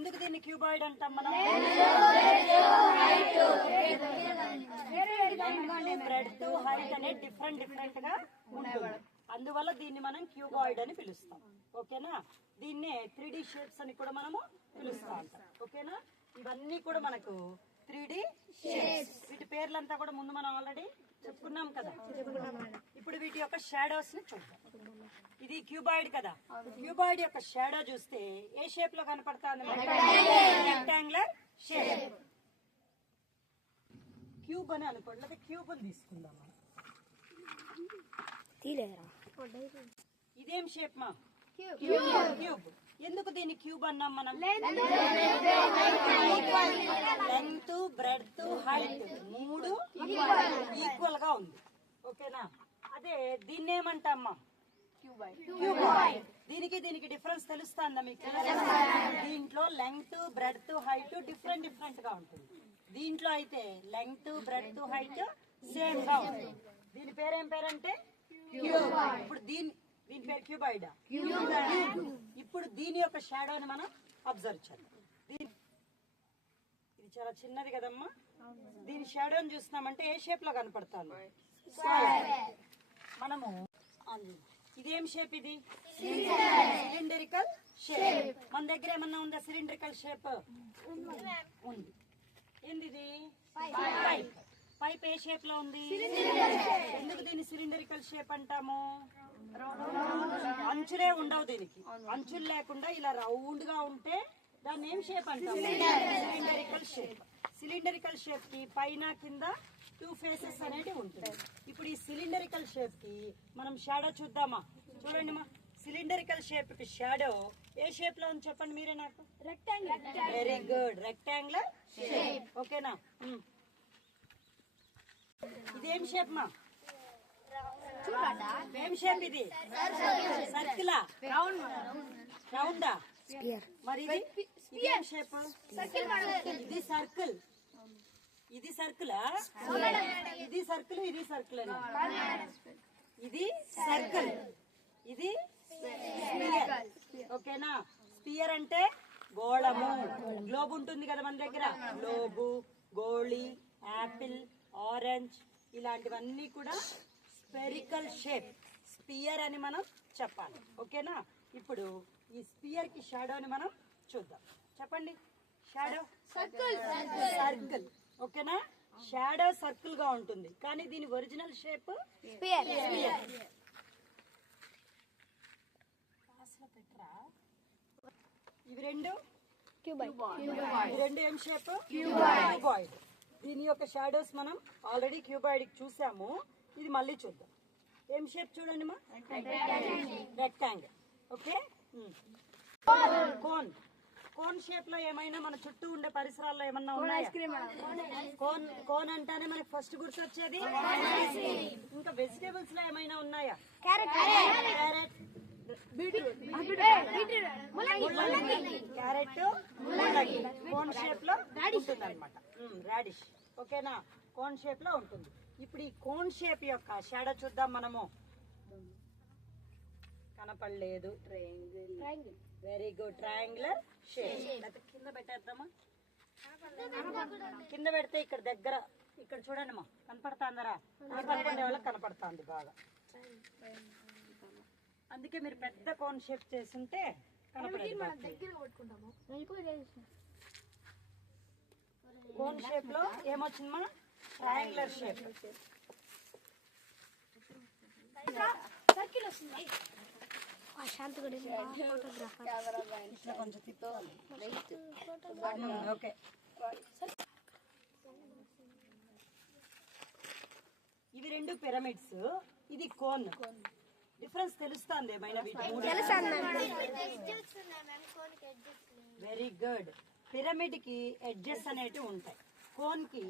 ఎందుకు దీన్ని క్యూబాయిడ్ అంటాం మనం? బ్రెడ్త్ హైట్ అనేది డిఫరెంట్ గా ఉంటుంది, అందువల్ల దీన్ని మనం క్యూబాయిడ్ అని పిలుస్తాం. ఓకేనా? దీన్నే 3D షేప్స్ అని కూడా మనము పిలుస్తా ఉంటాం. ఓకేనా? ఇవన్నీ కూడా మనకు 3D షేప్స్. వీటి పేర్లంతా కూడా ముందు మనం ఆల్రెడీ చెప్పుకున్నాం కదా. ఇప్పుడు వీటి యొక్క షాడోస్ ని చూద్దాం. ఇది క్యూబాయిడ్ కదా, క్యూబాయిడ్ యొక్క షాడో చూస్తే ఏ షేప్ లో కనపడుతుంది? Rectangular shape. క్యూబ్ అని అనుకోండి, లేదా క్యూబ్ తీసుకుందాం. ఇదేం షేప్ మా? క్యూబ్. ఎందుకు దీన్ని క్యూబ్ అన్నాం మనం? లెంగ్త్, బ్రెడ్త్, హైట్ మూడు ఈక్వల్ గా ఉంది. ఓకేనా? అదే దీన్ని ఏమంటామ్మా? క్యూబాయిడ్. దీనికి డిఫరెన్స్ తెలుస్తుందా మీకు? దీంట్లో లెంగ్త్, బ్రెడ్త్, హైట్ డిఫరెంట్ గా ఉంటుంది. దీంట్లో అయితే లెంగ్త్, బ్రెడ్త్, హైట్ సేమ్ గా ఉంటుంది. దీని పేరేం పేరంటే క్యూబ్. ఇప్పుడు దీని పేరు క్యూబాయిడ్. ఇప్పుడు దీని యొక్క షాడోని మనం అబ్జర్వ్ చేద్దాం. ఇది చాలా చిన్నది కదమ్మా. దీని షాడోని చూస్తున్నామంటే ఏ షేప్ లో కనపడతాను? మనము ఇదేం షేప్? ఇది సిలిండరికల్ షేప్. మన దగ్గర ఏమన్నా ఉందా సిలిండరికల్ షేప్? ఉంది. ఏంది? పైప్ ఏ షేప్ లో ఉంది? ఎందుకు దీన్ని సిలిండరికల్ షేప్ అంటాము? అంచులే ఉండవు దీనికి. అంచులు లేకుండా ఇలా రౌండ్ గా ఉంటే దాన్ని ఏం షేప్ అంటాము? సిలిండరికల్ షేప్. సిలిండరికల్ షేప్ కి పైన కింద 2 ఫేసెస్ అనేది ఉంటుంది. ఇప్పుడు ఈ సిలిండరికల్ షేప్ కి మనం షాడో చూద్దామా? చూడండి మా, సిలిండరికల్ షేప్ కి షాడో ఏ షేప్ లో ఉంది చెప్పండి మీరే నాకు. Very good, rectangular shape. ఓకేనా? ఇదేం షేప్ మా? ఏం షేప్ ఇది? సర్కిలా? రౌండా? మరి ఇదేం షేప్? ఇది సర్కిల్. ఇది సర్కిల్. ఇది సర్కిల్, ఇది సర్కిల్. ఇది సర్కిల్, ఇది స్పియర్. ఓకేనా? స్పియర్ అంటే గోళము. గ్లోబ్ ఉంటుంది కదా మన దగ్గర. గ్లోబు, గోళి, యాపిల్, ఆరెంజ్ ఇలాంటివన్నీ కూడా స్పెరికల్ షేప్, స్పియర్ అని మనం చెప్పాలి. ఓకేనా? ఇప్పుడు ఈ స్పియర్ కి షాడోని మనం చూద్దాం. చెప్పండి. Shadow circle. ఓకేనా? షాడో సర్కిల్ గా ఉంటుంది, కానీ దీని ఒరిజినల్ షేప్ స్పియర్. ఇవి రెండు ఏం షేప్? క్యూబాయిడ్. దీని యొక్క షాడోస్ మనం ఆల్రెడీ క్యూబాయిడ్ చూసాము. ఇది మళ్ళీ చూద్దాం. ఏం షేప్ చూడండి మా? రెక్టాంగిల్. ఓకే. కోన్ షేప్ లో ఏమైనా మన చుట్టూ ఉండే పరిసరాల్లో ఏమన్నా ఉన్నాయా? కోన్ అంటానే మనకి ఫస్ట్ గుర్తొచ్చేది. ఇంకా వెజిటేబుల్స్ లో ఏమైనా ఉన్నాయా? క్యారెట్, క్యారెట్, కోన్ షేప్ లో ఉంటుంది అనమాట. రాడిష్. ఓకేనా? కోన్ షేప్ లో ఉంటుంది. ఇప్పుడు ఈ కోన్ షేప్ యొక్క షాడో చూద్దాం మనము. కనపడలేదు. Very good, triangular shape. కింద పెట్టేద్దామా? కింద పెడితే ఇక్కడ దగ్గర ఇక్కడ చూడండి మా, కనపడుతుందరా? కనపడుకునే వాళ్ళకి కనపడుతుంది బాగా. అందుకే మీరు పెద్ద కోన్ షేప్ చేస్తుంటే కనపడేది. కోన్ షేప్ లో ఏమొచ్చింది మన? Triangular shape. ఓకే. ఇవి రెండు పిరమిడ్స్, ఇది కోన్. డిఫరెన్స్ తెలుస్తుంది ఏమైనా? Very good. పిరమిడ్ కి ఎడ్జెస్ అనేటివి ఉంటాయి, కోన్ కి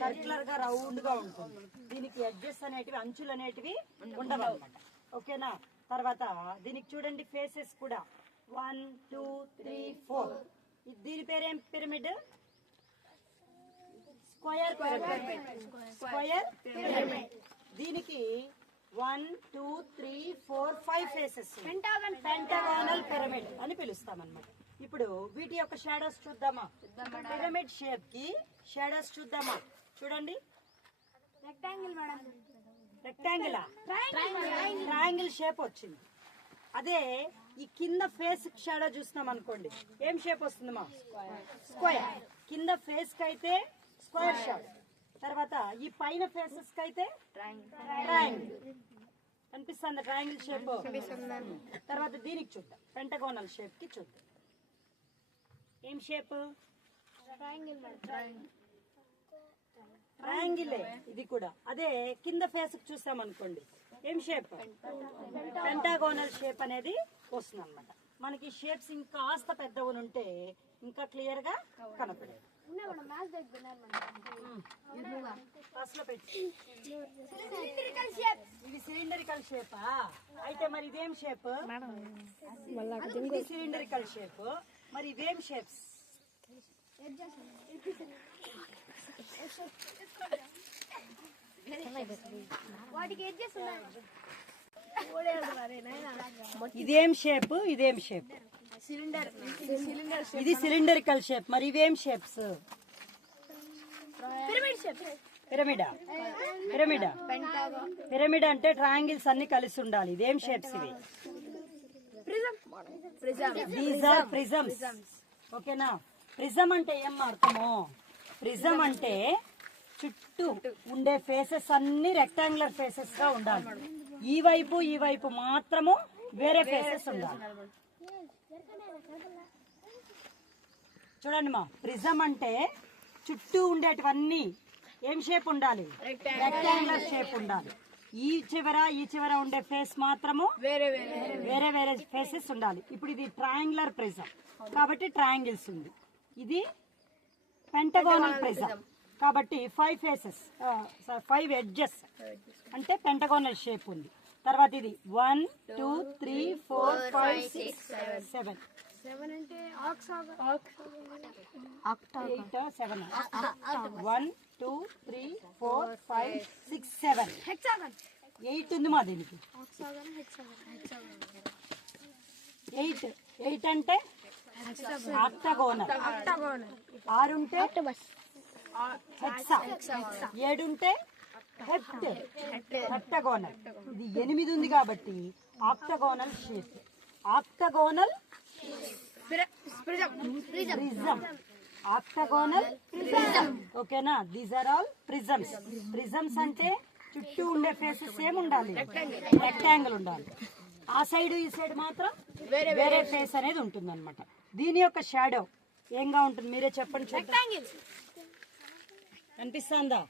సర్క్యులర్ గా రౌండ్ గా ఉంటుంది. దీనికి ఎడ్జెస్ అనేటివి, అంచులు అనేటివి ఉండవు అనమాట. ఓకేనా? తర్వాత దీనికి చూడండి ఫేసెస్ కూడా 1 2 3 4. దీని పేరేం పిరమిడ్? Square pyramid. దీనికి 1 2 3 4 5 ఫేసెస్. పెంటాగోనల్ పిరమిడ్ అని పిలుస్తాం అన్నమాట. ఇప్పుడు వీటి యొక్క షాడోస్ చూద్దామా? పిరమిడ్ షేప్ కి షాడోస్ చూద్దామా? చూడండి, రెక్టాంగిల్ ట్రయాంగిల్ షేప్ వచ్చింది. అదే ఈ కింద ఫేస్ షాడో చూస్తున్నాం అనుకోండి, ఏం షేప్ వస్తుందమ్మా? స్క్వేర్. కింద ఫేస్ కి అయితే స్క్వేర్ షాడో, తర్వాత ఈ పైన ఫేసెస్ కి అయితే ట్రయాంగిల్. కనిపిస్తుంది ట్రయాంగిల్ షేప్. తర్వాత దీనికి చూద్దాం, పెంటగోనల్ షేప్ కి చూద్దాం. ఏం షేప్? ట్రయాంగిల్ ఇది కూడా. అదే కింద ఫేస్ కి చూసాం అనుకోండి, ఏం షేప్? పెంటాగోనల్ షేప్ అనేది వస్తుంది అనమాట. మనకి షేప్స్ ఇంకా కాస్త పెద్దగా ఉంటే ఇంకా క్లియర్ గా కనపడేది. ఇది సిలిండరికల్ షేపా? అయితే మరి ఇదేం షేప్? ఇది సిలిండరికల్ షేప్. మరి ఇవేం షేప్స్? ఇదేం షేప్? ఇదేం షేప్? ఇది సిలిండరికల్ షేప్. మరి ఇవేం షేప్స్? పిరమిడా? పిరమిడా? పిరమిడ్ అంటే ట్రయాంగిల్స్ అన్ని కలిసి ఉండాలి. ఇదేం షేప్స్ ఇవి? These are prisms. ఓకేనా? ప్రిజం అంటే ఏం అర్థమో? ప్రిజం అంటే చుట్టూ ఉండే ఫేసెస్ అన్ని రెక్టాంగులర్ ఫేసెస్ గా ఉండాలి. ఈ వైపు మాత్రము వేరే ఫేసెస్ ఉండాలి. చూడండి మా, ప్రిజం అంటే చుట్టూ ఉండేటివన్నీ ఏం షేప్ ఉండాలి? రెక్టాంగులర్ షేప్ ఉండాలి. ఈ చివర ఉండే ఫేస్ మాత్రము వేరే ఫేసెస్ ఉండాలి. ఇప్పుడు ఇది ట్రయాంగులర్ ప్రిజం కాబట్టి ట్రయాంగిల్స్ ఉంది. ఇది పెంటగోనల్ ప్రిజం కాబట్టి 5 ఫేసెస్ 5 ఎడ్జెస్ అంటే పెంటగోనల్ షేప్ ఉంది. తర్వాత ఇది 1 2 3 4 5 6 7 8 ఉంది మా దీనికి. 8 అంటే ఆక్టాగోనల్. 6 ఉంటే హెక్సా. 7 ఉంటే హెప్టగోనల్. ఇది 8 ఉంది కాబట్టి octagonal shape. Octagonal prism. Octagonal prism. ఓకేనా? These are all prisms. Prisms అంటే చుట్టూ ఉండే ఫేసెస్ ఏం ఉండాలి? రెక్టాంగిల్ ఉండాలి. ఆ సైడ్ ఈ సైడ్ మాత్రం వేరే ఫేస్ అనేది ఉంటుంది అనమాట. దీని యొక్క షాడో ఏంగా ఉంటుంది మీరే చెప్పండి. కనిపిస్తుందా?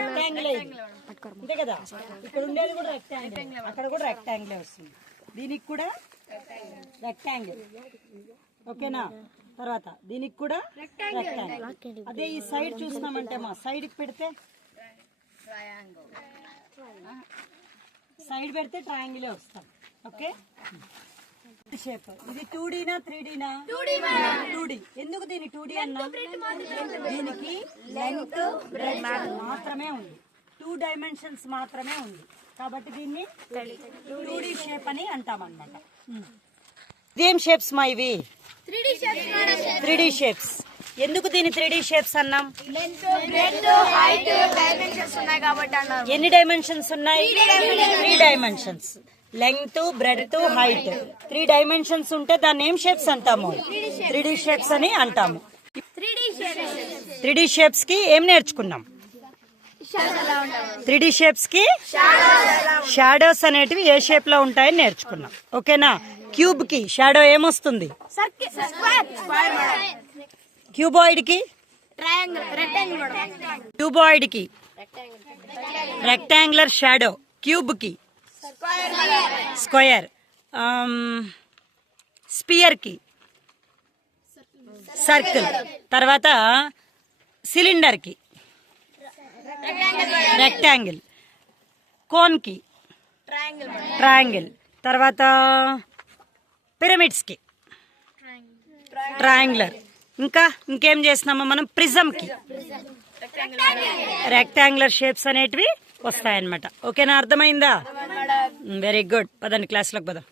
రెక్టాంగిల్ అంతే కదా. ఇక్కడ ఉండేది కూడా రెక్టాంగిల్, అక్కడ కూడా రెక్టాంగిల్ వస్తుంది. దీనికి కూడా రెక్టాంగిల్. ఓకేనా? తర్వాత దీనికి కూడా రెక్టాంగిల్. అదే ఈ సైడ్ చూసినామంటే మా సైడ్ పెడితే ట్రయాంగిలే వస్తాం. ఓకే? షేప్ ఇది 2Dనా 3Dనా? 2D. ఎందుకు దీని 2D అన్నా? దీనికి లెంగ్త్ బ్రెడ్త్ మాత్రమే ఉంది, 2 డైమెన్షన్స్ మాత్రమే ఉంది కాబట్టి దీన్ని 2D షేప్ అని అంటాం అన్నమాట. ఇదేం షేప్స్ మా ఇవి? 3D shapes. ఎందుకు దీని 3D షేప్స్ అన్నాం? ఎన్ని డైమెన్షన్స్ ఉన్నాయి? 3 dimensions. Length breadth height 3 dimensions ఉంటే దాన్ని ఏం షేప్స్ అంటాము? 3D షేప్స్ అని అంటాము. 3D షేప్స్ కి ఏం నేర్చుకున్నాం? 3D షేప్స్ కి షాడోస్ అనేటివి ఏ షేప్ లో ఉంటాయని నేర్చుకున్నాం. ఓకేనా? క్యూబ్ కి షాడో ఏమొస్తుంది? క్యూబాయిడ్ కి రెక్టాంగులర్ షాడో, క్యూబ్ కి స్క్వేర్, స్పియర్ కి సర్కిల్, తర్వాత సిలిండర్ కి రెక్టాంగిల్, కోన్ కి ట్రయాంగిల్, తర్వాత పిరమిడ్స్ కి ట్రయాంగులర్. ఇంకేం చేస్తున్నామో మనం? ప్రిజం కి రెక్టాంగులర్ షేప్స్ అనేటివి వస్తాయన్నమాట. ఓకేనా? అర్థమైందా? Very good. పదండి క్లాస్లోకి పదం.